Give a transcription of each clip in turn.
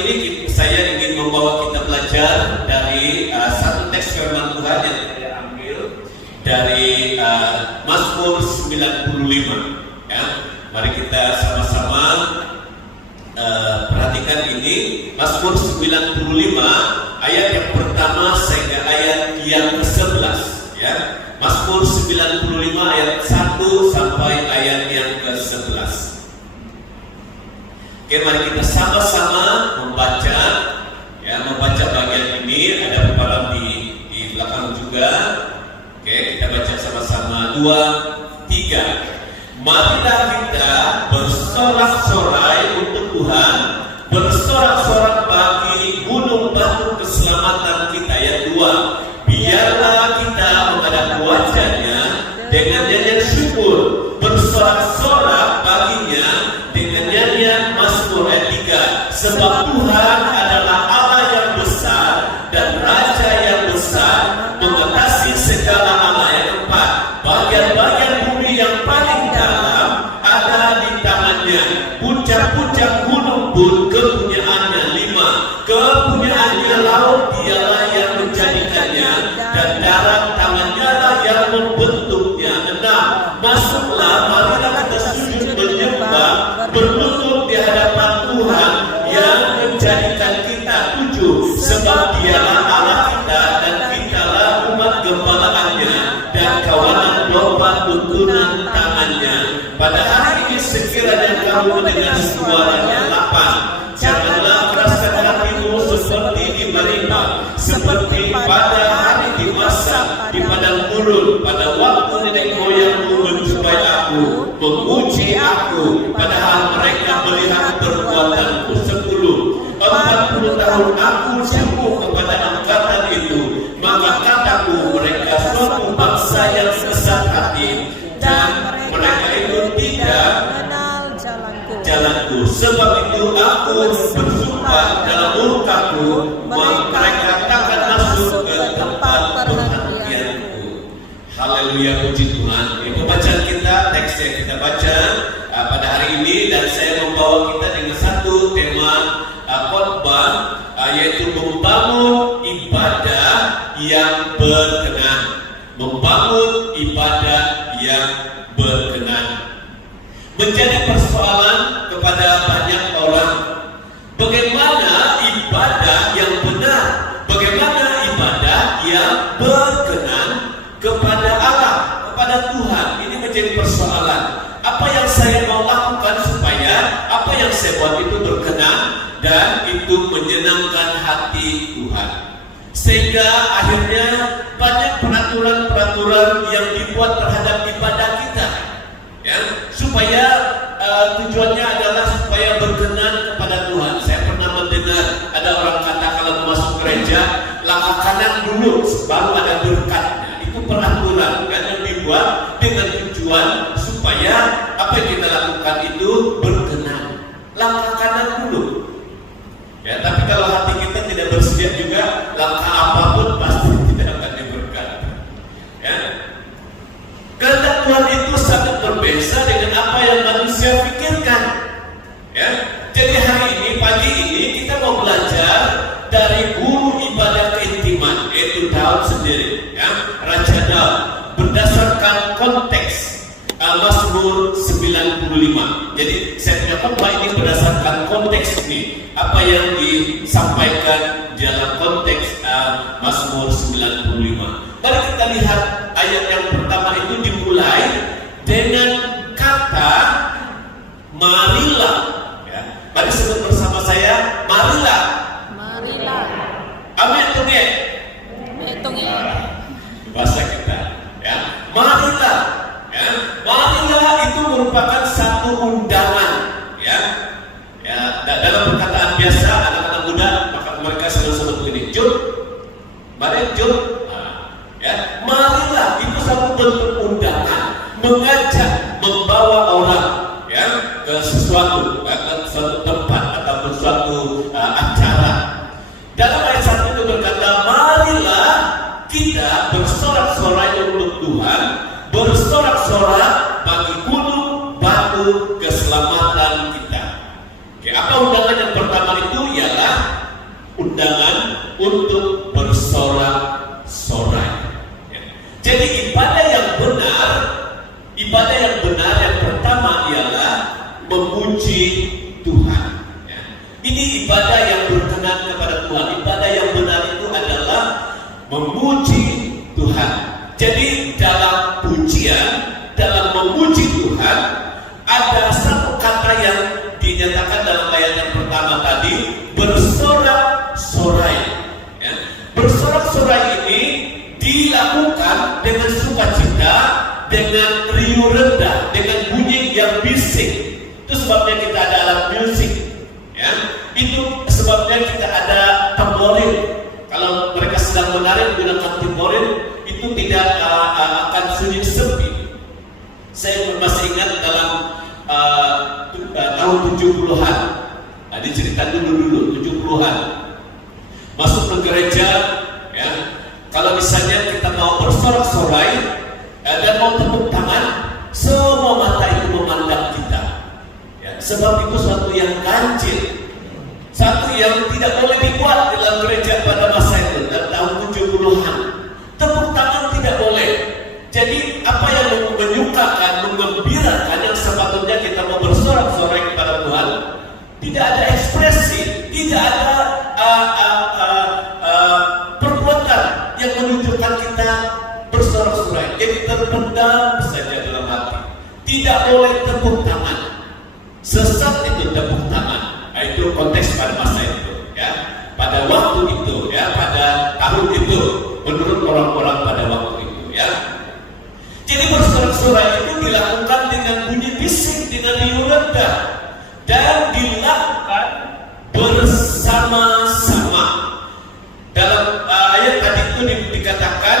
ini saya ingin membawa kita belajar dari satu teks firman Tuhan yang saya ambil dari Mazmur 95. Ya, mari kita sama-sama perhatikan ini. Mazmur 95 ayat yang pertama sehingga ayat yang ke-11. Ya, Mazmur 95 ayat 1 sampai ayat yang ke-11. Oke, mari kita sama-sama membaca. Ya, membaca bagian ini. Ada pepalam di belakang juga. Oke, kita baca sama-sama. 2, 3. Marilah kita bersorak-sorai untuk Tuhan, bersorak-sorak bagi gunung batu keselamatan kita. Ayat 2. Biarlah kita menghadap wajahnya dengan nyanyian syukur, bersorak-sorak baginya dengan nyanyian Mazmur. Ayat 3. Sebab Tuhan adalah Allah yang besar dan Raja yang besar, mengatasi segala Allah. Yang 4. Bagian-bagian bumi yang paling dalam ada di tangannya, puncak-puncak gunung pun kepunyaannya. 5. Kepunyaannya laut, dialah yang menjadikannya, dan darat tangannya lah yang membentuknya. 6. Masuklah, marilah kita sujud menyembah, berlutut di hadapan Tuhan yang menjadikan kita. 7. Sebab dialah Allah kita dan kitalah umat gembalaannya dan kawanan domba tuntunan tangannya. Pada hari ini sekiranya kamu mendengar suaranya. 8. Janganlah keraskan hatimu seperti di Meribah, seperti pada hari di Masa di padang gurun, pada waktu nenek moyangmu menjumpai aku, menguji aku, padahal mereka melihat perbuatanku. 10. 40 tahun aku jatuh kepada angkatan itu, maka kataku mereka suatu bangsa yang sesat hati, dan mereka itu tidak mengenal jalanku. Sebab itu aku bersumpah dalam murkaku, mereka takkan masuk ke tempat perhentianku. Haleluya, puji Tuhan. Ini bacaan kita, teks yang kita baca pada hari ini, dan saya membawa kita dengan satu tema khotbah, yaitu membangun ibadah yang berkenan. Membangun ibadah yang berkenan menjadi persoalan kepada banyak orang. Bagaimana ibadah yang benar? Bagaimana ibadah yang berkenan kepada Allah, kepada Tuhan? Ini menjadi persoalan. Apa yang saya mau lakukan supaya apa yang saya buat itu berkenan dan itu menyenangkan hati Tuhan? Sehingga akhirnya banyak peraturan-peraturan yang dibuat terhadap ibadah kita, ya, supaya tujuannya adalah supaya berkenan kepada Tuhan. Saya pernah mendengar ada orang kata kalau masuk gereja langkah kanan dulu baru ada berkatnya. Itu peraturan kan yang dibuat dengan tujuan supaya apa yang kita lakukan itu berkenan. Langkah kanan dulu. Ya, tapi kalau hati kita tidak bersedia juga, langkah apapun pasti tidak akan diberkati. Ya. Kehendak Tuhan itu sangat berbeda dengan apa yang manusia pikirkan. Ya. Jadi hari ini, pagi ini kita mau belajar dari guru ibadah keintiman, yaitu Daud sendiri, ya, Raja Daud, berdasarkan konteks Mazmur 95. Jadi saya punya khotbah ini berdasarkan konteks ini, apa yang disampaikan dalam konteks Mazmur 95. Mari kita lihat ayat yang pertama itu dimulai dengan kata marilah. Ya. Mari sebut bersama saya, marilah. Marilah. Amin, tunggu. Tunggu. Bahasa kita, ya. Marilah. Ya. Marilah itu merupakan satu undangan, ya. Ya, dalam perkataan biasa anak-anak muda maka mereka selalu sebut begini, Jun, mari Jun. Ya, marilah itu satu bentuk undangan, mengajak, membawa orang, ya, ke sesuatu, ke suatu tempat ataupun suatu acara. Dalam ayat 1 itu berkata, marilah kita bersorak-sorai untuk Tuhan, bersorak-sorak bagi gunung batu keselamatan kita. Oke, apa undangan yang pertama itu? Ialah untuk bersorak-sorai. Ya. Jadi ibadah yang benar yang pertama ialah memuji Tuhan. Ya. Ini ibadah yang berkenan kepada Tuhan. Ibadah yang benar itu adalah memuji Tuhan. Jadi dalam pujian, dalam memuji Tuhan, ada satu kata yang dinyatakan dalam ayat yang pertama tadi, bersorak-sorai. Ya. Bersorak-sorai ini dilakukan dengan sukacita, dengan riuh rendah, dengan bunyi yang bising. Itu sebabnya kita ada alat musik. Ya. Itu sebabnya kita ada tamborin. Kalau mereka sedang menari menggunakan tamborin, itu tidak akan sunyi sepi. Saya masih ingat dalam tahun 70-an. Nah, diceritakan dulu 70-an. Masuk ke gereja, ya. Kalau misalnya kita mau bersorak-sorai dan mau tepuk tangan, semua mata itu memandang kita. Ya, sebab itu suatu yang ganjil, satu yang tidak boleh dibuat dalam gereja pada masa itu, dalam tahun 70-an. Tepuk tangan tidak boleh. Jadi apa yang menyukakan, menggembirakan, yang sepatutnya kita mau bersorak-sorai kepada Tuhan, tidak ada ekspresi, tidak ada perbuatan yang menunjukkan kita bersorak-sorai. Jadi terpendam saja dalam hati. Tidak boleh tepuk tangan. Sesat itu tepuk tangan. Nah, itu konteks pada masa itu, ya. Pada waktu itu, ya, pada tahun itu, menurut orang-orang pada waktu itu, ya. Jadi bersorak-sorai itu dilakukan dengan bunyi bising, dengan riuh rendah, dan dilakukan bersama-sama. Dalam ayat tadi itu dikatakan,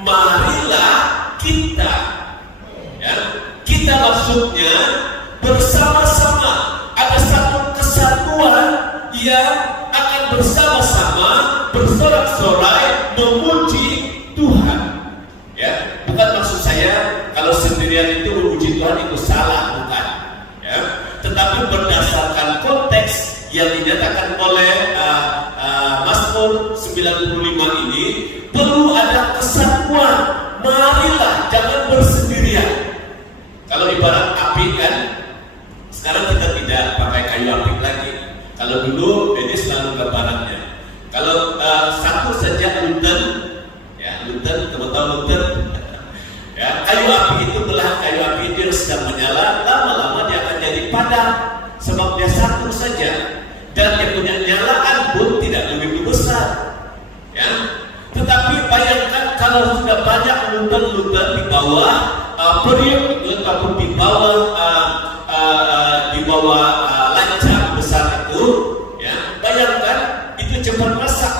marilah kita. Ya, kita maksudnya bersama-sama. Ada satu kesatuan yang akan bersama-sama bersorak-sorai memuji Tuhan. Ya, bukan maksud saya kalau sendirian itu memuji Tuhan itu salah, bukan. Ya, tetapi berdasarkan konteks yang dinyatakan oleh Mazmur 95 ini, perlu ada kesatuan. Marilah, jangan bersendirian. Kalau ibarat api kan, sekarang kita tidak pakai kayu api lagi. Kalau dulu ini selalu gambarannya. Kalau satu saja luten, ya luten, teman-teman luten. Ya, kayu api itu belahan kayu api itu yang sedang menyala, lama-lama dia akan jadi padam, sebab dia satu saja, dan dia punya nyalaan pun tidak begitu besar. Ya, tetapi bayangkan kalau sudah banyak luten-luten di bawah periuk itu, ataupun di bawah lancang besar itu, ya, bayangkan itu cepat masak,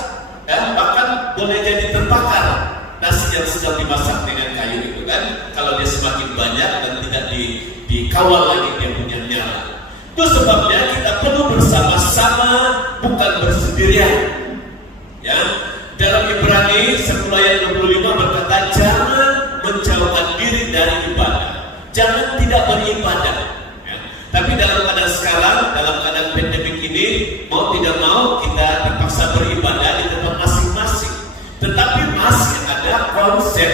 dan bahkan boleh jadi terbakar nasi yang sedang dimasak dengan kayu itu kan, kalau dia semakin banyak dan tidak dikawal lagi dia punya nyala. Itu sebabnya kita perlu bersama-sama, bukan bersendirian. Ya, dalam Ibrani 10 ayat 25 berkata, jangan menjauhkan diri dari ibadah, jangan tidak beribadah. Ya. Tapi dalam keadaan sekarang, dalam keadaan pandemik ini, mau tidak mau kita dipaksa beribadah di tempat masing-masing. Tetapi masih ada konsep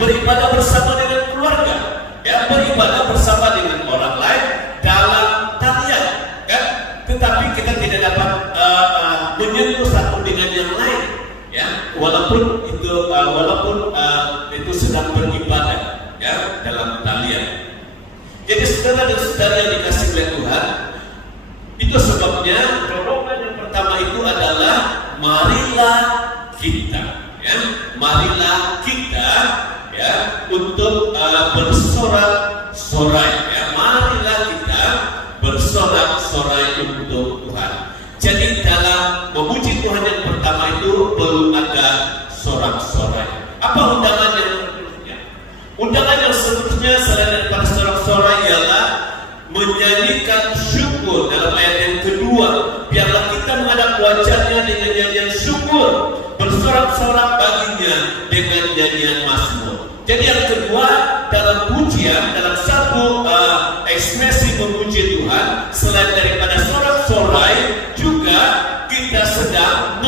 beribadah bersama dengan keluarga, ya, beribadah bersama dengan orang lain dalam tarian, kan? Tetapi kita tidak dapat menyentuh satu dengan yang lain, ya, walaupun itu sedang beribadah, ya, dalam talian. Jadi saudara dan saudara yang dikasih oleh Tuhan, itu sebabnya dorongan yang pertama itu adalah marilah kita, ya, marilah kita, ya, untuk bersorak-sorai, ya, marilah kita bersorak-sorai untuk Tuhan. Jadi dalam memuji Tuhan yang pertama itu perlu ada sorak-sorai. Apa undangan yang seterusnya? Undangan yang seterusnya selain daripada sorak-sorai ialah menyanyikan syukur. Dalam ayat yang kedua, biarlah kita menghadap wajahnya dengan nyanyian syukur, bersorak-sorak baginya dengan nyanyian mazmur. Jadi yang kedua, dalam pujian, dalam satu ekspresi memuji Tuhan, selain daripada sorak-sorai, juga kita sedang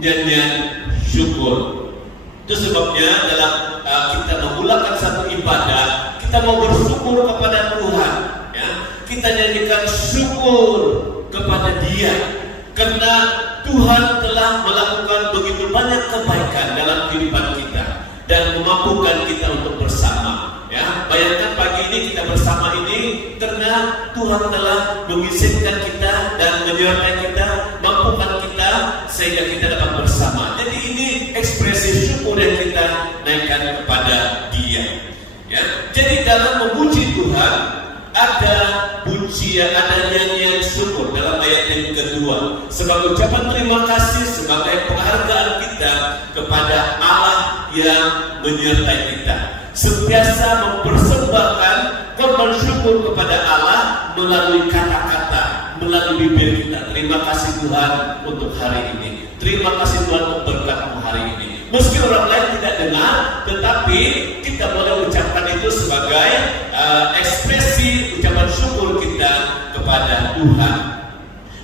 nyanyian syukur. Itu sebabnya dalam kita memulakan satu ibadah, kita mau bersyukur kepada Tuhan, ya. Kita nyanyikan syukur kepada Dia karena Tuhan telah melakukan begitu banyak kebaikan dalam kehidupan kita dan memampukan kita untuk bersama, ya. Bayangkan pagi ini kita bersama ini karena Tuhan telah mengizinkan kita dan menyertai kita, mampukan kita sehingga kita dapat bersama. Jadi ini ekspresi syukur yang kita naikkan kepada Dia, ya. Jadi dalam memuji Tuhan ada pujian, ada nyanyian syukur dalam ayat yang kedua sebagai ucapan terima kasih, sebagai penghargaan kita kepada Allah yang menyertai kita. Sentiasa mempersembahkan korban syukur kepada Allah melalui kata-kata, melalui bibir kita. Terima kasih Tuhan untuk hari ini. Terima kasih Tuhan untuk berkat-Mu hari ini. Meski orang lain tidak dengar, tetapi kita boleh ucapkan itu sebagai ekspresi ucapan syukur kita kepada Tuhan.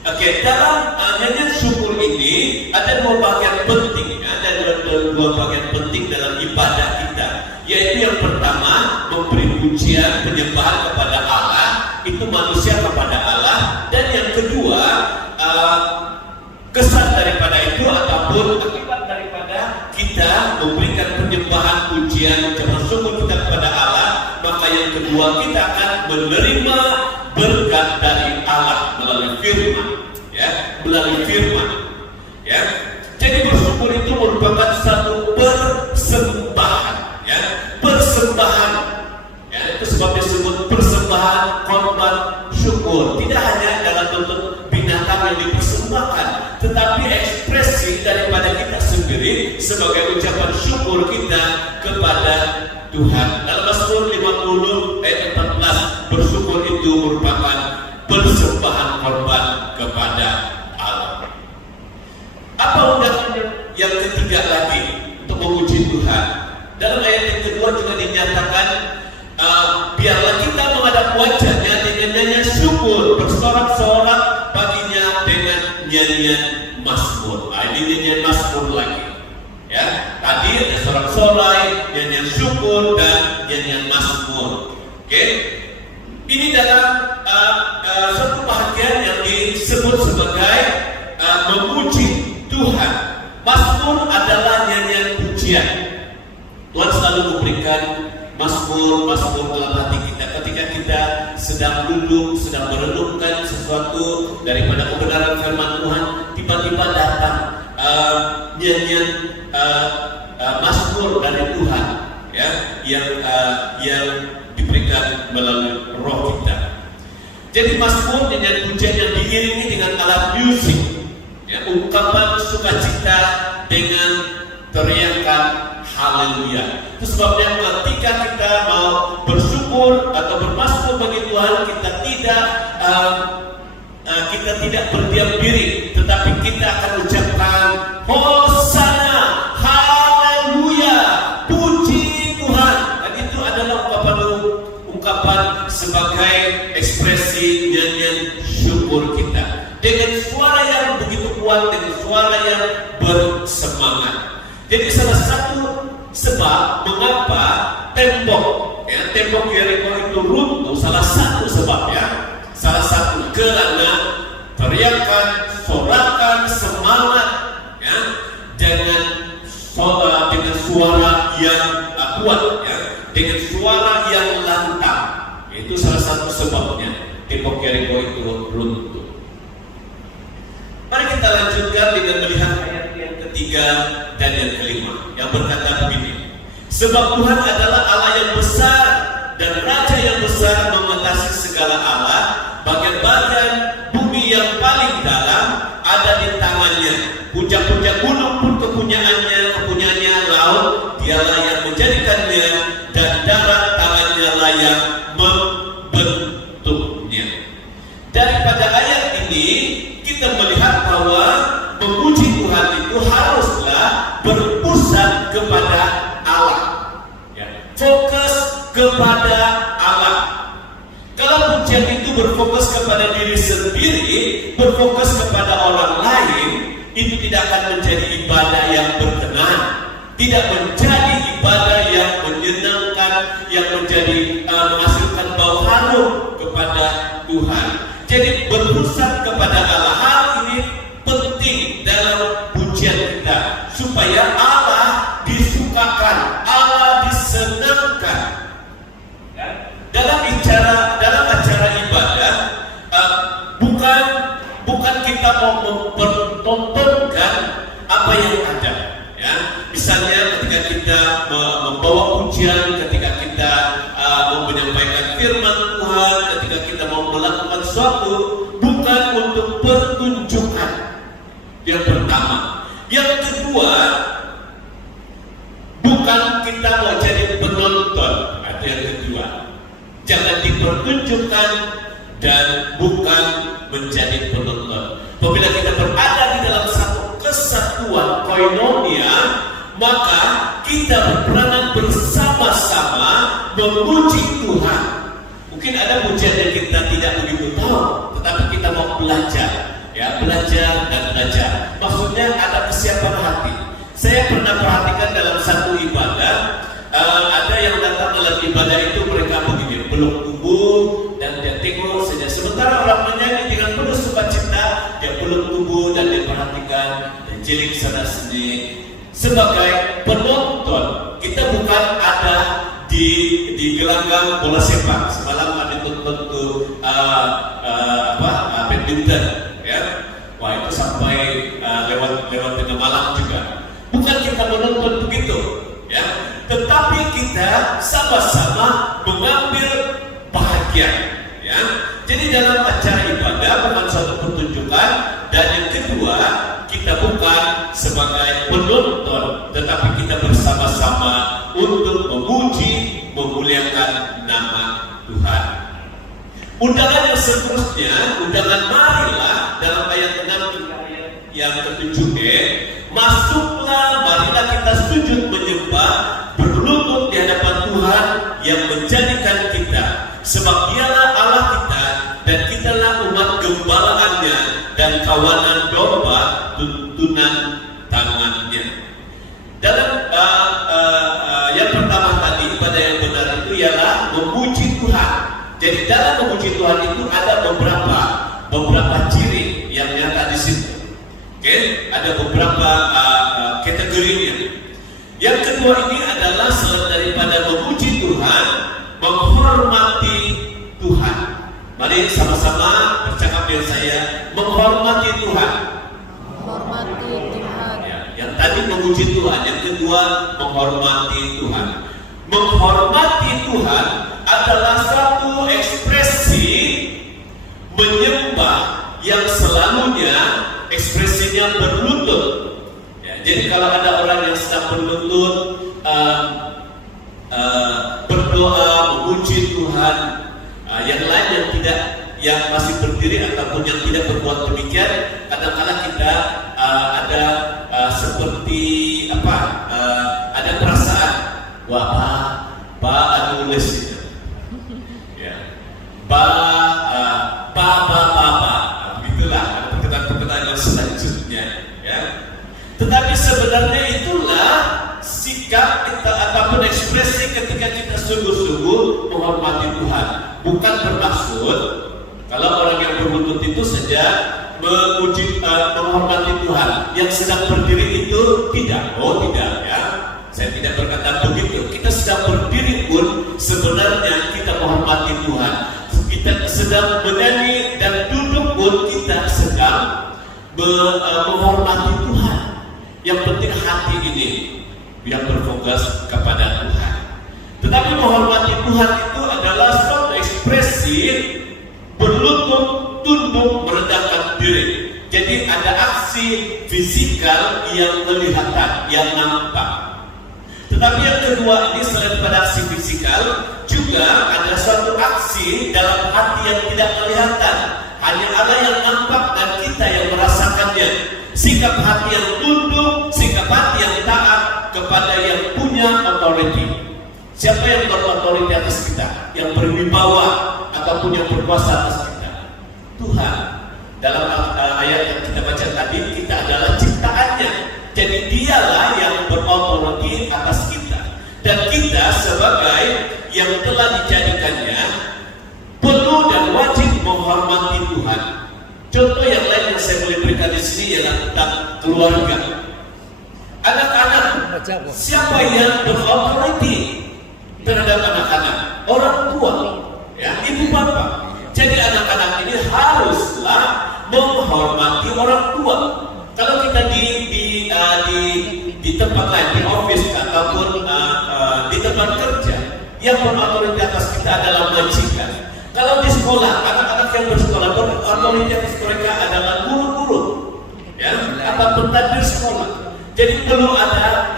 Oke, dalam nyanyian syukur ini ada dua bagian penting, ada dua bagian penting dalam ibadah kita. Yaitu yang pertama, memberi pujian penyembahan kepada Allah, itu manusia kepada Allah, dan yang kedua, kesan daripada itu ataupun akibat daripada kita memberikan penyembahan, pujian, ucapan syukur kita kepada Allah, maka yang kedua kita akan menerima berkat dari Allah melalui firman, ya, melalui firman, ya. Jadi bersyukur itu merupakan satu persembahan, ya, persembahan, ya. Itu sebabnya disebut persembahan korban syukur. Tidak hanya dalam bentuk binatang yang dipersembahkan, tetapi ekspresi daripada kita sendiri sebagai ucapan syukur kita kepada Tuhan. Dalam Mazmur 50 ayat 14, bersyukur itu merupakan persembahan korban kepada Allah. Apa undangan yang ketiga lagi untuk memuji Tuhan? Dalam ayat yang kedua juga dinyatakan, biarlah kita menghadap wajahnya dengan nyanyian syukur, bersorak-sorak baginya dengan nyanyian mazmur. Ini nyanyian mazmur lagi, ya. Tadi ada sorak-sorai, nyanyian syukur dan nyanyian mazmur. Oke, ini dalam satu bahagian yang disebut sebagai memuji Tuhan. Mazmur adalah nyanyian pujian. Tuhan selalu memberikan mazmur dalam hati kita ketika kita sedang duduk, sedang merenungkan sesuatu daripada kebenaran firman Tuhan. Tiba-tiba datang nyanyian mazmur dari Tuhan, ya, yang diberikan melalui roh kita. Jadi mazmur nyanyian pujian yang diiringi dengan alat musik, ya, ungkapan sukacita dengan teriakan haleluya. Itu sebabnya ketika kita mau bersyukur atau bermazmur bagi Tuhan, kita tidak berdiam diri, tetapi kita akan ucapkan Hosana, haleluya, puji Tuhan. Dan itu adalah ungkapan sebagai ekspresi nyanyian syukur kita dengan suara yang begitu kuat, dengan suara yang bersemangat. Jadi salah satu sebab mengapa tembok Yeriko itu runtuh, salah satu sebabnya, salah satu karena teriakan, sorakan, semangat, ya, dengan suara yang kuat, ya, dengan suara yang lantang. Itu salah satu sebabnya tembok Yeriko itu runtuh. Mari kita lanjutkan dengan melihat ayat yang ketiga dan yang kelima yang berkata begini: sebab Tuhan adalah Allah yang besar dan Raja yang besar mengatasi segala Allah. Bagian-bagian bumi yang paling dalam ada di tangannya. Puncak-puncak gunung pun kepunyaannya laut. Dialah yang menjadikannya dan darat tangannya lah yang membentuknya. Daripada ayat ini kita melihat bahwa memuji Tuhan itu haruslah berpusat kepada Allah, ya. Fokus kepada Allah. Kalau pujian itu berfokus kepada diri sendiri, berfokus kepada orang lain, itu tidak akan menjadi ibadah yang berkenan, tidak menjadi ibadah yang menyenangkan, yang menjadi menghasilkan bau harum kepada Tuhan. Jadi berpusat kepada Allah, hal ini penting dalam pujian kita supaya Allah disukakan, Allah disenangkan. Dalam acara ibadah, bukan kita mau mempertontonkan apa yang ada. Ya, misalnya ketika kita membawa pujian, ketika kita mau menyampaikan firman Tuhan, ketika kita mau melakukan sesuatu, bukan untuk pertunjukan. Yang pertama. Yang kedua, bukan kita mau jadi penonton. Itu yang kedua. Jangan dipertunjukkan dan bukan menjadi penonton. Apabila kita berada di dalam satu kesatuan koinonia, maka kita berperanan bersama-sama memuji Tuhan. Mungkin ada pujian yang kita tidak begitu tahu, tetapi kita mau belajar, ya, belajar dan belajar. Maksudnya ada kesiapan hati. Saya pernah perhatikan dalam satu ibadah, ada yang datang dalam ibadah itu mereka begini, peluk tubuh dan dia tengok saja. Sementara orang menyanyi dengan penuh sukacita, dia peluk tubuh dan dia perhatikan dan jeling sana sini. Sebagai penonton, kita bukan ada di gelanggang bola sepak. Semalam ada tonton tuh badminton, ya. Wah, itu sampai lewat tengah malam juga. Bukan kita menonton begitu, ya. Tetapi kita sama-sama mengambil bahagian, ya. Jadi dalam acara ibadah bukan suatu pertunjukan, dan yang kedua kita bukan sebagai penonton, tetapi kita bersama-sama untuk memuji, memuliakan nama Tuhan. Undangan yang seterusnya, undangan marilah dalam ayat 6 yang ke-7b, masuklah, marilah kita sujud menyembah, berlutut di hadapan Tuhan yang menjadikan kita, sebab Dialah Allah kita dan kitalah umat gembalaannya dan kawanan domba tuntunan tangannya. Dalam yang pertama tadi, pada yang benar itu ialah memuji Tuhan. Jadi dalam memuji Tuhan itu ada beberapa ciri yang nyata di situ. Oke, ada beberapa kategorinya. Yang kedua ini adalah selain daripada memuji Tuhan, menghormati Tuhan. Mari sama-sama bercakap dengan saya, menghormati Tuhan. Menghormati Tuhan. Ya, yang tadi memuji Tuhan, yang kedua menghormati Tuhan. Menghormati Tuhan adalah satu ekspresi menyembah yang selalunya ekspresinya berlutut. Ya, jadi kalau ada orang yang sedang berlutut, berdoa, memuji Tuhan, yang lain yang tidak, yang masih berdiri ataupun yang tidak berbuat demikian, kadang-kadang kita ada seperti apa? Ada perasaan, wah, Pak nulis itu, ya, begitulah perkataan-perkataan yang selanjutnya, ya. Tetapi sebenarnya itulah sikap kita ataupun ekspresi ketika kita sungguh-sungguh menghormati Tuhan. Bukan bermaksud kalau orang yang berlutut itu saja memuji, menghormati Tuhan. Yang sedang berdiri itu tidak. Oh tidak, ya. Saya tidak berkata begitu. Kita sedang berdiri pun sebenarnya kita menghormati Tuhan. Kita sedang bernyanyi dan duduk pun kita sedang menghormati Tuhan. Yang penting hati ini yang berfokus kepada Tuhan. Tetapi menghormati Tuhan itu adalah suatu ekspresi berlutut, tunduk, merendahkan diri. Jadi ada aksi fisikal yang kelihatan, yang nampak. Tetapi yang kedua ini selain pada aksi fisikal, juga ada suatu aksi dalam hati yang tidak kelihatan. Hanya Allah yang nampak dan kita yang merasakannya. Sikap hati yang tunduk, sikap hati yang taat kepada yang punya otoriti. Siapa yang berotoriti atas kita, yang berwibawa ataupun yang berkuasa atas kita? Tuhan. Dalam ayat yang kita baca tadi, kita adalah dialah yang berotoritas atas kita. Dan kita sebagai yang telah dijadikannya perlu dan wajib menghormati Tuhan. Contoh yang lain yang saya boleh berikan di sini ialah tentang keluarga. Anak-anak, siapa yang berotoriti terhadap anak-anak? Orang tua, ya, ibu bapak. Jadi anak-anak ini haruslah menghormati orang tua. Kalau kita di tempat lain, di office ataupun di tempat kerja, yang berotoritas atas kita adalah majikan. Kalau di sekolah, anak-anak yang bersekolah berotoritas mereka adalah guru-guru, ya, atau pentadbir sekolah. Jadi perlu ada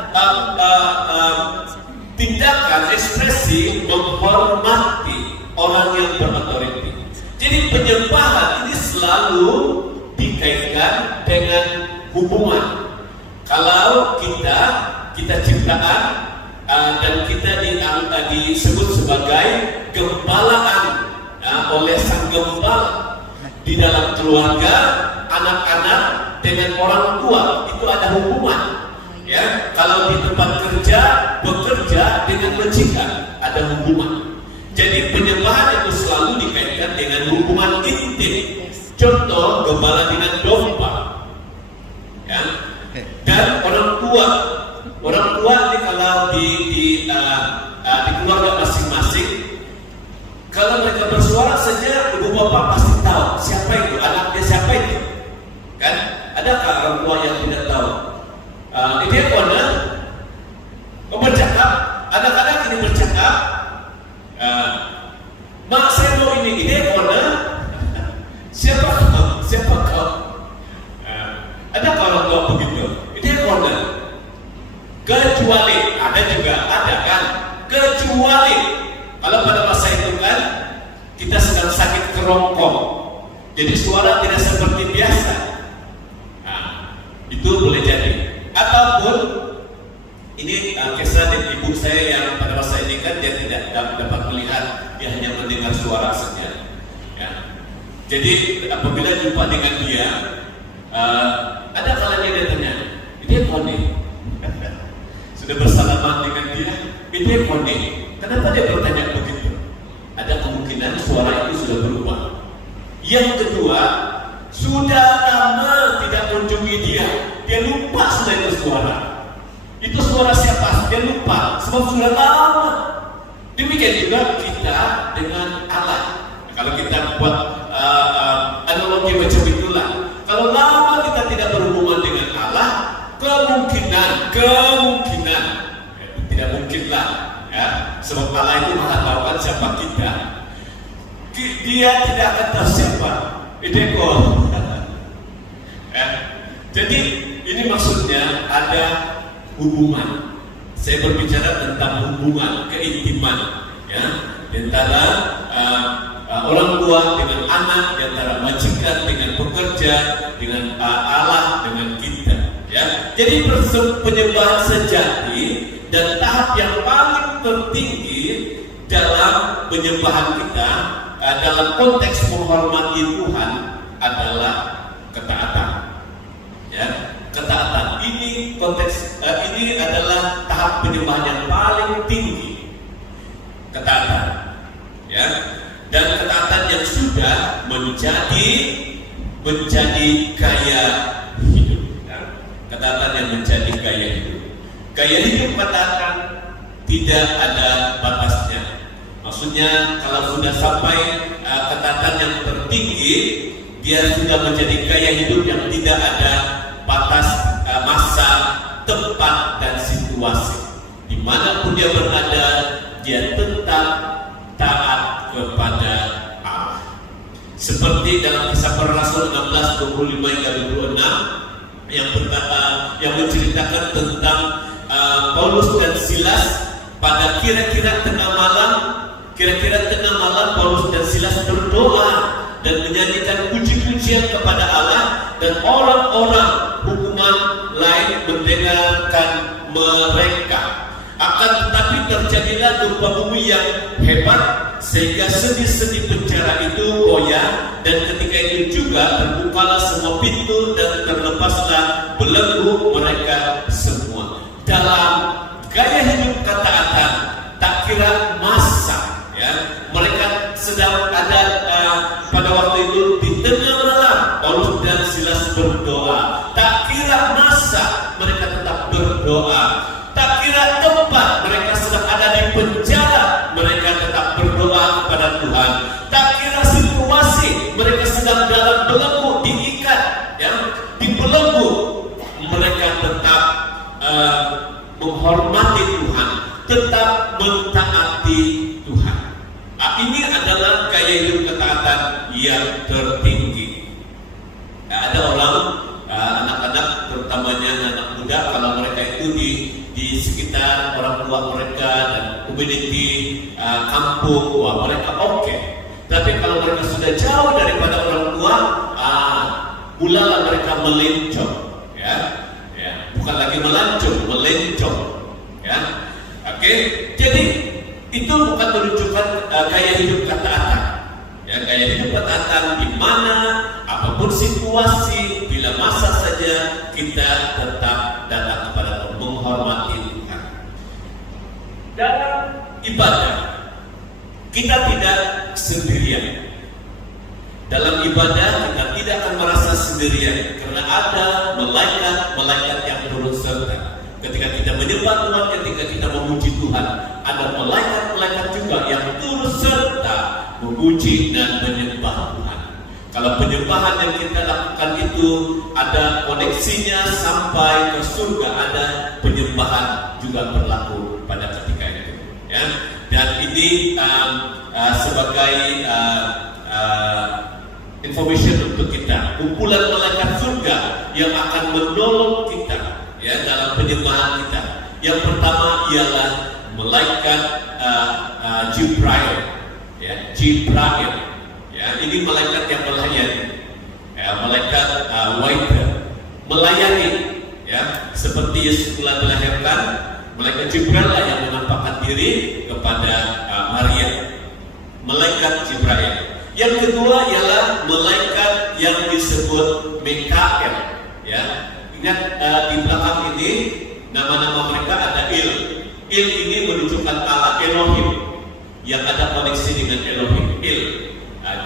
tindakan ekspresi menghormati orang yang berotoritas. Jadi penyembahan ini selalu dikaitkan dengan hubungan. Kalau kita ciptaan dan kita disebut sebagai gembalaan oleh sang gembala di dalam keluarga, anak-anak dengan orang tua itu ada hubungan. Ya, kalau di tempat kerja bekerja dengan majikan ada hubungan. Jadi penyembahan itu selalu dikaitkan dengan hubungan intim. Contoh gembala dengan domba, ya. Dan orang tua ini kalau di keluarga masing-masing, kalau mereka bersuara saja ibu bapak pasti tahu siapa itu, anaknya siapa itu, kan? Adakah orang tua yang tidak tahu? Ini karena bercakap, anak-anak ini bercakap, mak saya mau ini karena siapa kau? Ada orang tua begitu. Ini karena kecuali ada kan? Kecuali kalau pada masa itu kan kita sedang sakit kerongkong, jadi suara tidak seperti biasa. Itu boleh jadi. Ataupun ini kisah dari ibu saya yang pada masa ini kan dia tidak dapat melihat, dia hanya mendengar suara saja. Ya. Jadi apabila jumpa dengan dia, ada kalanya dia tanya, ini kode. Sudah bersalaman dengan dia, ini kode. Kenapa dia bertanya begitu? Ada kemungkinan suara itu sudah berubah. Yang kedua, sudah lama tidak mengunjungi dia lupa sudah itu suara. Itu suara siapa? Dia lupa, sebab sudah lama. Demikian juga kita dengan Allah. Kalau kita buat analogi macam itulah. Kalau lama kita tidak berhubungan dengan Allah, kemungkinan tidak mungkinlah, ya. Sebab Allah itu maha tahu kan siapa kita. Dia tidak akan tahu siapa. Ya. Jadi ini maksudnya ada hubungan. Saya berbicara tentang hubungan, keintiman, ya, antara orang tua dengan anak, antara majikan dengan pekerja, dengan Allah dengan kita. Ya. Jadi penyembahan sejati dan tahap yang paling tertinggi dalam penyembahan kita dalam konteks menghormati Tuhan adalah ketaatan. Ya, ketaatan ini ini adalah tahap penyembahan yang paling tinggi. Ketaatan, ya, dan ketaatan yang sudah menjadi gaya hidup. Ya. Ketaatan yang menjadi gaya hidup. Gaya hidup ketaatan tidak ada batasnya. Maksudnya kalau sudah sampai ketaatan yang tertinggi, dia sudah menjadi gaya hidup yang tidak ada batas masa, tempat, dan situasi. Dimanapun dia berada, dia tetap taat kepada Allah. Seperti dalam Kisah Para Rasul 16:25-26 yang menceritakan tentang Paulus dan Silas pada kira-kira tengah malam Paulus dan Silas berdoa dan menyanyikan puji-pujian kepada Allah, dan orang-orang hukuman lain mendengarkan mereka. Akan tetapi terjadilah gempa bumi yang hebat sehingga sendi-sendi penjara itu goyah, dan ketika itu juga terbukalah semua pintu dan terlepaslah belenggu mereka semua. dalam gaya hidup ketaatan, tak kira masa, ya. Mereka sedang ada pada waktu itu di tengah malam, Paulus dan Silas berdoa. Tak kira masa, mereka tetap berdoa. Tak kira tempat, mereka sedang ada di penjara, mereka tetap berdoa kepada Tuhan. Tak kira situasi, mereka sedang dalam belenggu, diikat, ya, dibelenggu, mereka tetap menghormati Tuhan, tetap mentaati Tuhan. Ini adalah gaya hidup ketaatan yang tertinggi. Ada orang, anak-anak, terutamanya anak muda, kalau mereka itu di sekitar orang tua mereka dan community kampung, wah mereka oke. Tapi kalau mereka sudah jauh daripada orang tua, mulailah mereka melencong, ya. Bukan lagi melancong, melencong, ya. Oke, jadi itu bukan menunjukkan gaya hidup ketaatan. Ya, gaya hidup ketaatan di mana apapun situasi, bila masa saja kita tetap datang kepada Tuhan, menghormati Tuhan. Dalam ibadah kita tidak sendirian. Dalam ibadah kita tidak akan merasa sendirian karena ada malaikat yang turut serta. Ketika kita menyembah Tuhan, ketika kita memuji Tuhan, ada malaikat juga yang turut serta memuji dan menyembah Tuhan. Kalau penyembahan yang kita lakukan itu ada koneksinya sampai ke surga, ada penyembahan juga berlaku pada ketika itu, ya. Dan ini sebagai information untuk kita, kumpulan malaikat surga yang akan menolong kita, ya, dalam penyembahan kita. Yang pertama ialah malaikat Jibril, ya, Jibril, ya, ini malaikat yang melayani, ya, malaikat waiter, melayani, ya, seperti Yesus telah dilahirkan, malaikat Jibril lah yang menampakkan diri kepada Maria, malaikat Jibril. Yang kedua ialah malaikat yang disebut Mikael, ya. Ingat di belakang ini nama-nama mereka ada Il. Il ini menunjukkan Allah Elohim, yang ada koneksi dengan Elohim, Il.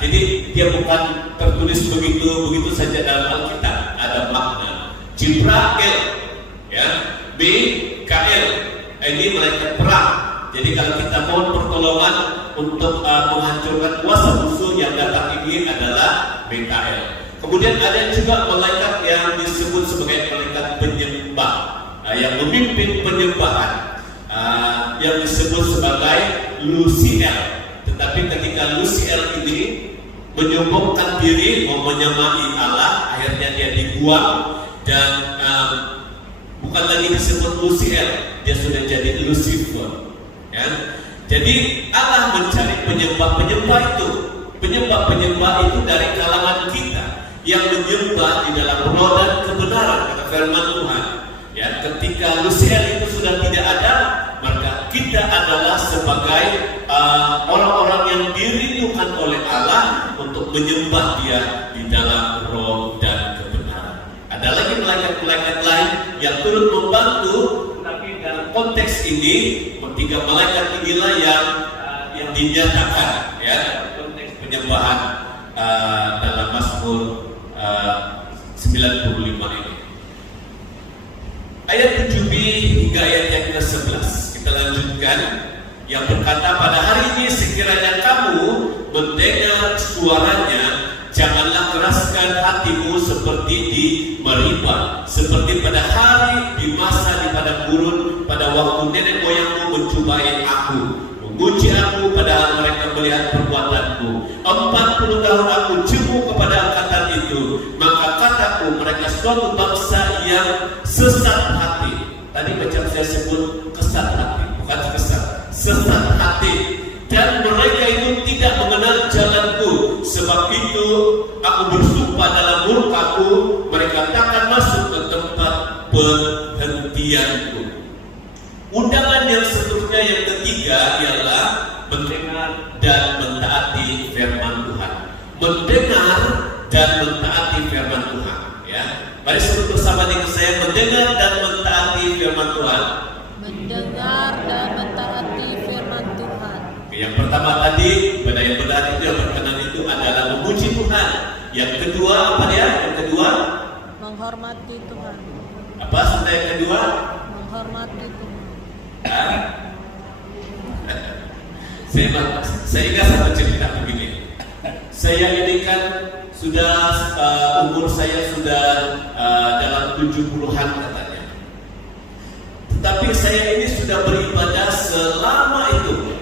Jadi dia bukan tertulis begitu saja dalam Alkitab, ada makna. Jibril, ya, Mikael, ini malaikat perang. Jadi kalau kita mohon pertolongan untuk menghancurkan kuasa musuh yang datang ini adalah Mikael. Kemudian ada juga malaikat yang disebut sebagai malaikat penyembah, yang memimpin penyembahan, yang disebut sebagai Luciel. Tetapi ketika Luciel ini menyombongkan diri, mau menyamai Allah, akhirnya dia dibuang dan bukan lagi disebut Luciel, dia sudah jadi Lucifer, ya. Jadi Allah mencari penyembah-penyembah itu. Penyembah-penyembah itu dari kalangan kita yang menyembah di dalam roh dan kebenaran, kata firman Tuhan. Ya, ketika Luciel itu sudah tidak ada, maka kita adalah sebagai orang-orang yang dirindukan oleh Allah untuk menyembah Dia di dalam roh dan kebenaran. Ada lagi malaikat-malaikat lain yang turut membantu, tapi dalam konteks ini tiga malaikat inilah yang dinyatakan, ya, konteks penyembahan dalam Mazmur 95 ini. Ayat 7b hingga ayat yang ke-11 kita lanjutkan, yang berkata, pada hari ini sekiranya kamu mendengar suaranya, janganlah keraskan hatimu seperti di Meribah, seperti pada hari di masa di padang gurun, pada waktu nenek moyangmu mencobai aku, memuji aku padahal mereka melihat perbuatanku. 40 tahun aku jemu kepada angkatan itu, maka kataku mereka suatu bangsa yang sesat hati. Tadi macam saya sebut kesat hati, bukan sesat hati. Dan mereka itu tidak mengenal jalanku. Sebab itu aku bersumpah dalam murkaku, mereka takkan masuk ke tempat perhentianku. Undangan yang seterusnya yang ketiga ialah mendengar dan mentaati firman Tuhan. Mendengar dan mentaati firman Tuhan, ya. Ya, mari sebut bersama dengan saya, mendengar dan mentaati firman Tuhan. Mendengar dan mentaati firman Tuhan. Yang pertama tadi, pada yang benar itu yang berkenan itu adalah memuji Tuhan. Yang kedua apa dia? Yang kedua Menghormati Tuhan. apa? Sampai yang kedua Menghormati Tuhan. ya. Saya ingat satu cerita begini. Saya ini kan sudah umur saya sudah dalam 70-an katanya. Tetapi saya ini sudah beribadah selama itu.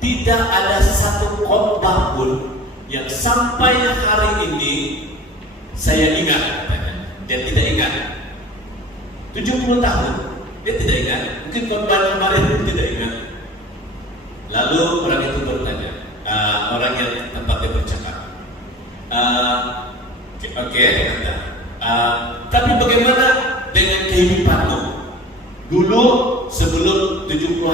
Tidak ada satu khotbah pun yang sampai hari ini saya ingat katanya. Dia tidak ingat. 70 tahun dia tidak ingat. Mungkin khotbah kemarin dia tidak ingat. Lalu orang itu bertanya, orang yang tempatnya bercakap, oke, kata, tapi bagaimana dengan kehidupanmu dulu sebelum 70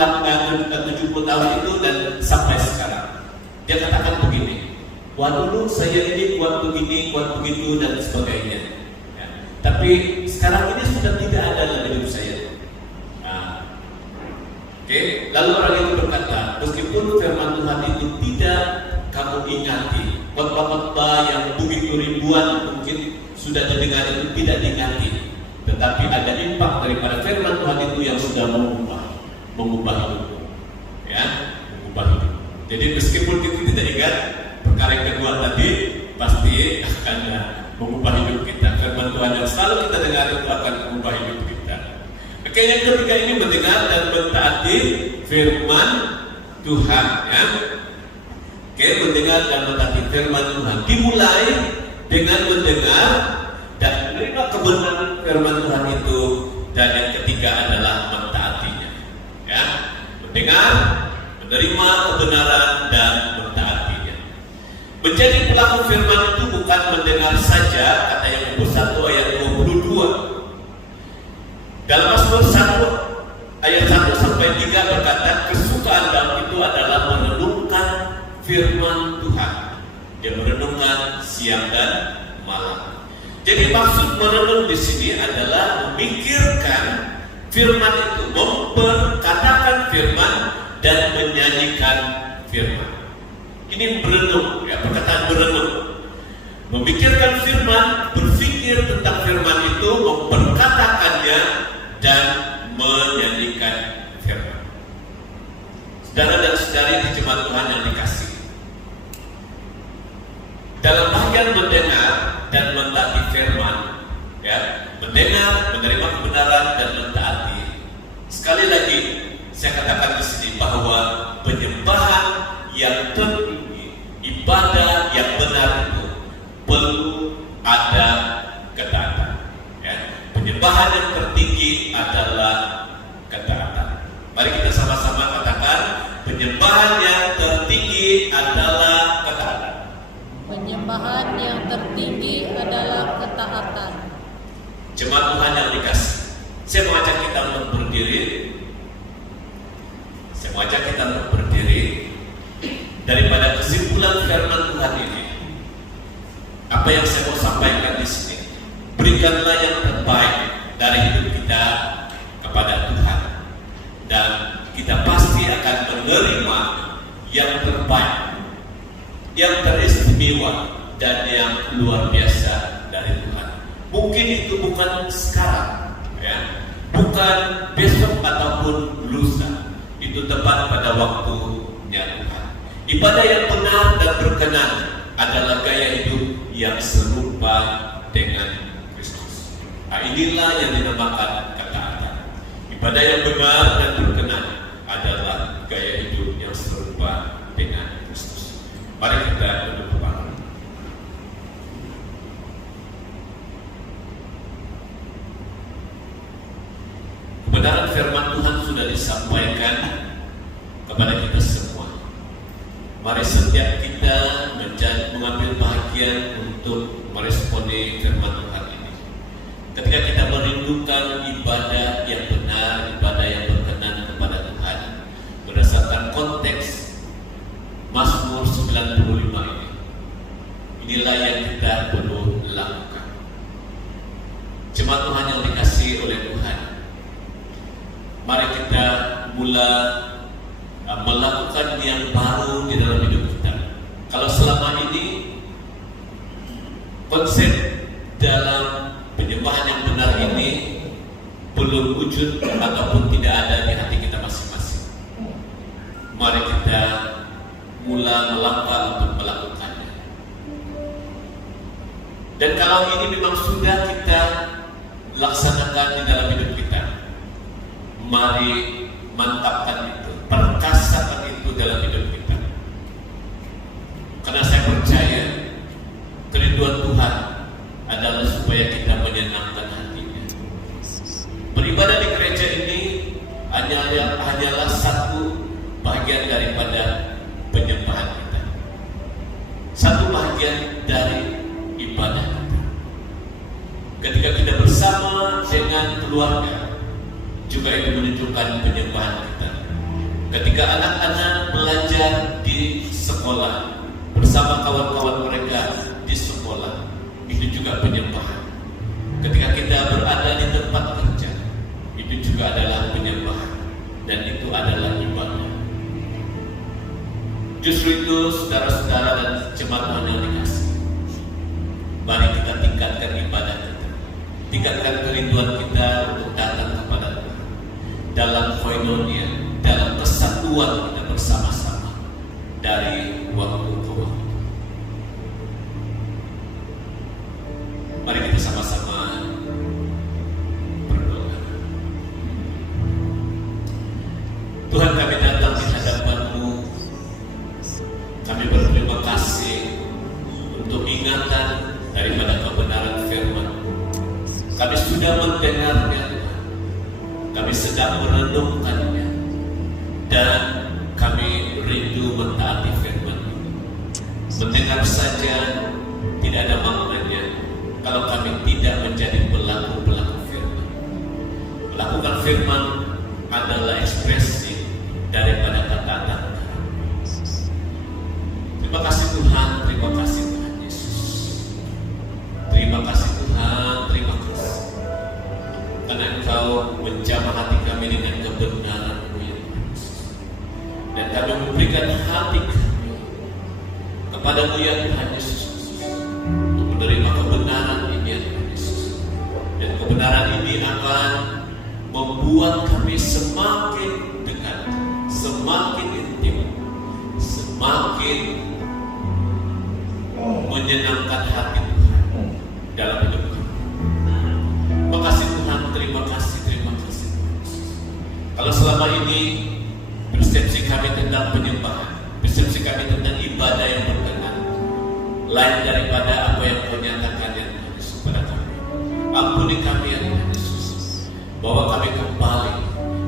tahun itu dan sampai sekarang? Dia katakan begini, wah dulu saya ini kuat begini, kuat begitu dan sebagainya. Ya, tapi sekarang ini sudah tidak ada dalam hidup saya. Oke, lalu orang itu berkata, meskipun firman Tuhan itu tidak kamu ingati, khotbah-khotbah yang begitu ribuan mungkin sudah didengar itu tidak diingati, tetapi ada impak daripada firman Tuhan itu yang sudah mengubah hidup, ya, mengubah hidup. Jadi meskipun kita tidak ingat perkara yang kedua tadi, pasti akan mengubah hidup kita. Firman Tuhan yang selalu kita dengar itu akan mengubah hidup kita. Oke, yang ketiga ini mendengar dan mentaati firman Tuhan, ya. Oke, mendengar dan mentaati firman Tuhan dimulai dengan mendengar dan menerima kebenaran firman Tuhan itu, dan yang ketiga adalah mentaatinya, ya. Mendengar, menerima kebenaran dan mentaatinya. Menjadi pelaku firman itu bukan mendengar saja, kata yang nomor 1 ayat 22. Dalam Mazmur 1 ayat 1 sampai 3 berkata, kesukaan Daud itu adalah merenungkan firman Tuhan. Dia merenungkan siang dan malam. Jadi maksud merenung di sini adalah memikirkan firman itu, memperkatakan firman dan menyanyikan firman. Ini berenung, ya, perkataan berenung. Memikirkan firman, berpikir tentang firman itu, memperkatakannya dan menyanyikan firman. Saudara dan saudari di jemaat Tuhan yang dikasihi, dalam bagian mendengar dan mentaati firman, ya, mendengar, menerima kebenaran dan mentaati. Sekali lagi saya katakan di sini bahwa penyembahan yang tertinggi, ibadah yang benar itu perlu ada ketaatan. Ya. Penyembahan yang tertinggi adalah ketaatan. Mari kita sama-sama katakan, penyembahan yang tertinggi adalah ketaatan. Penyembahan yang tertinggi adalah ketaatan. Jemaat Tuhan yang dikasih, saya mau ajak kita untuk berdiri. Saya mau ajak kita untuk berdiri. Daripada kesimpulan firman Tuhan ini, apa yang saya mau sampaikan di sini, berikanlah yang terbaik dari hidup kita kepada Tuhan, dan kita pasti akan menerima yang terbaik, yang teristimewa dan yang luar biasa dari Tuhan. Mungkin itu bukan sekarang, ya, bukan besok ataupun lusa. Itu tepat pada waktunya Tuhan. Ibadah yang benar dan berkenan adalah gaya hidup yang serupa dengan Kristus. Nah, inilah yang dinamakan ketaatan. Ibadah yang benar dan berkenan adalah gaya hidup yang serupa dengan Kristus. Mari kita duduk kepala. Kebenaran firman Tuhan sudah disampaikan kepada kita semua. Mari setiap kita mengambil bahagian untuk meresponi firman Tuhan ini. Ketika kita merindukan ibadah yang benar, ibadah yang berkenan kepada Tuhan, berdasarkan konteks Mazmur 95 ini, inilah yang kita perlu lakukan. Jemaat Tuhan yang dikasihi oleh Tuhan, mari kita mulai melakukan yang baru di dalam hidup kita. Kalau selama ini konsep dalam penyembahan yang benar ini belum wujud ataupun tidak ada di hati kita masing-masing, mari kita mulai melangkah untuk melakukannya. Dan kalau ini memang sudah kita laksanakan di dalam hidup kita, mari mantapkan itu, perkasakan itu dalam hidup kita. Karena saya percaya kerinduan Tuhan adalah supaya kita menyenangkan hatinya. Beribadah di gereja ini hanyalah satu bagian daripada penyembahan kita, satu bagian dari ibadah kita. Ketika kita bersama dengan keluarga, juga itu menunjukkan penyembahan kita. Ketika anak-anak belajar di sekolah bersama kawan-kawan mereka di sekolah, itu juga penyembahan. Ketika kita berada di tempat kerja, itu juga adalah penyembahan, dan itu adalah ibadah. Justru itu, saudara-saudara dan jemaat Tuhan yang dikasihi, mari kita tingkatkan ibadah kita, tingkatkan kerinduan kita untuk datang kepada Tuhan dalam koinonia, dalam kesatuan kita bersama-sama dari waktu ke waktu. Mari kita sama-sama berdoa. Tuhan, kami datang di hadapan-Mu. Kami berterima kasih untuk ingatan daripada kebenaran firman. Kami sudah mendengarnya, kami sedang merenungkannya, dan kami rindu mentaati firman. Mendengar saja tidak ada maknanya kalau kami tidak menjadi pelaku-pelaku firman. Melakukan firman adalah ekspresi daripada kata-kata. Terima kasih Tuhan, terima kasih Tuhan Yesus. Terima kasih Tuhan, terima kasih. Karena Engkau menjamah hati kami dengan kebenaran-Mu ya Tuhan Yesus. Dan kami memberikan hati kami kepada-Mu ya Tuhan Yesus, untuk menerima kebenaran ini ya Tuhan Yesus. Dan kebenaran ini akan membuat kami semakin dekat, semakin intim, semakin menyenangkan hati Tuhan dalam hidup kami. Terima kasih Tuhan, terima kasih Tuhan Yesus. Kalau selama ini persepsi kami tentang penyembahan, persepsi kami tentang ibadah yang berkenan lain daripada apa yang Kau nyatakan ya Tuhan Yesus kepada kami, ampuni kami ya Tuhan Yesus, bahwa kami kembali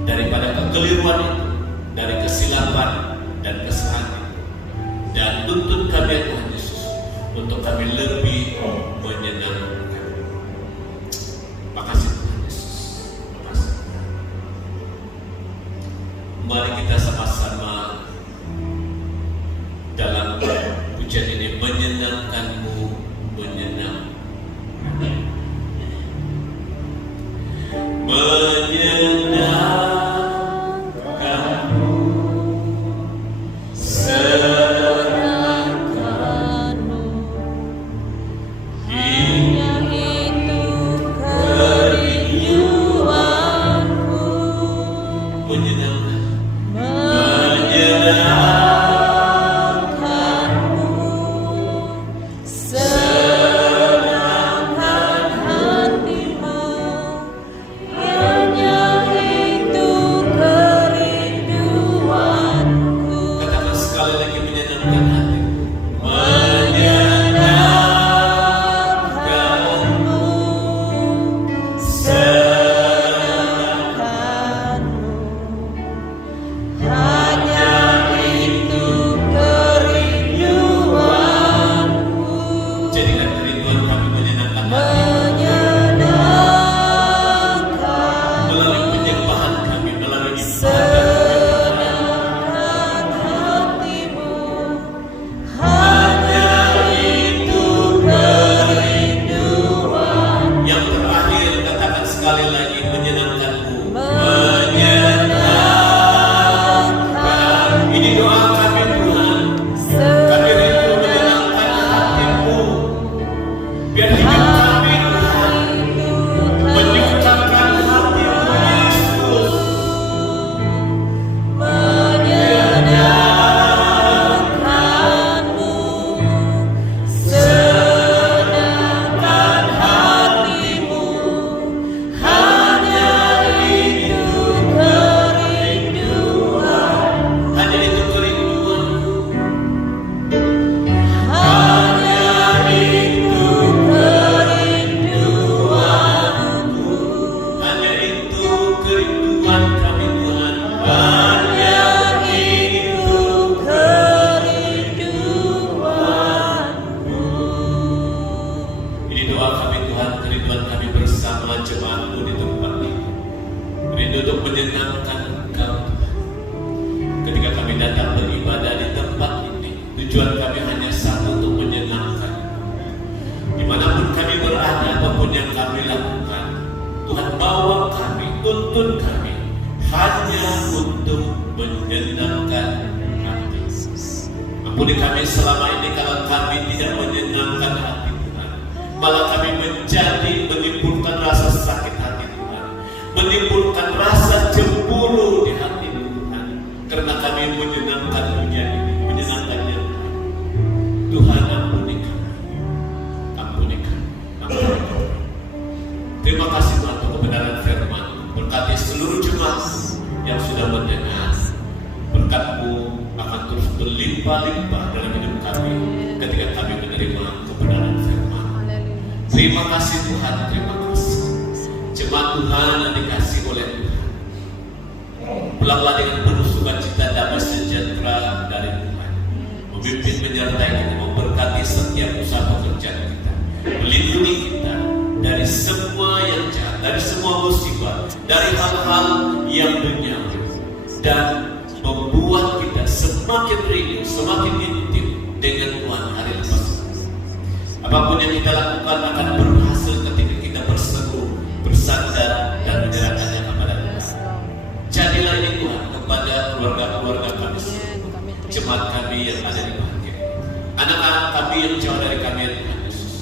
daripada kekeliruan itu, dari kesilapan dan kesalahan itu, dan tuntun kami ya Tuhan Yesus untuk kami lebih menyenangkan. Makasih Tuhan Yesus, makasih. Mari kita sama-sama dalam pujian ini, menyenangkan-Mu, menyenangkan. Menyenangkan-Mu, senangkan-Mu, hingga untuk menyenangkan Engkau. Ketika kami datang beribadah di tempat ini, tujuan kami hanya satu, untuk menyenangkan. Dimanapun kami berada, apapun yang kami lakukan, Tuhan bawa kami, tuntun kami hanya untuk menyenangkan hati. Ampuni kami selama ini kalau kami tidak menyenangkan hati Tuhan, malah kami menimbulkan rasa sakit hati Tuhan, menimbulkan rasa cemburu di hati Tuhan, karena kami menyenangkannya. Tuhan ampuni kami. Terima kasih Tuhan untuk kebenaran firman. Berkati seluruh jemaat yang sudah mendengar. Berkat-Mu akan terus berlimpah-limpah dalam hidup kami ketika kami menerima kebenaran firman. Terima kasih Tuhan, terima kasih. Jemaat Tuhan yang dikasih oleh Tuhan, pulanglah dengan penuh sukacita, damai sejahtera dari Tuhan. Memimpin, menyertai kita, memberkati setiap usaha pekerjaan kita, melindungi kita dari semua yang jahat, dari semua musibah, dari hal-hal yang duniawi, dan membuat kita semakin rindu, semakin intim dengan Tuhan hari lepas. Apapun yang kita lakukan akan berhasil ketika kita berseru, bersandar, dan menyerahkannya kepada Tuhan. Jadilah ini Tuhan kepada keluarga-keluarga kami semua, jemaat kami yang ada di bahagia, anak-anak kami yang jauh dari kami ya Tuhan Yesus.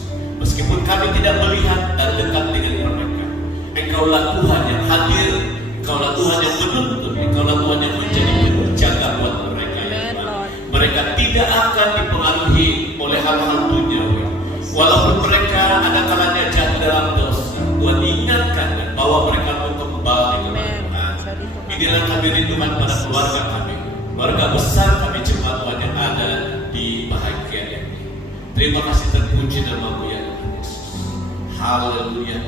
Meskipun kami tidak melihat dan dekat dengan mereka, Engkaulah Tuhan yang hadir, Engkaulah Tuhan yang menuntun, Engkaulah Tuhan yang menjadi penjaga buat mereka ya Tuhan. Mereka tidak akan dipengaruhi oleh hal-hal duniawi. Walaupun mereka ada kalanya jatuh dalam dosa, Tuhan ingatkan dan bawa mereka untuk kembali kepada Tuhan. Inilah kami rindukan pada keluarga kami, keluarga besar kami, jemaat Tuhan yang ada di bahagia ini. Terima kasih, terpuji nama-Mu ya Tuhan Yesus. Haleluya.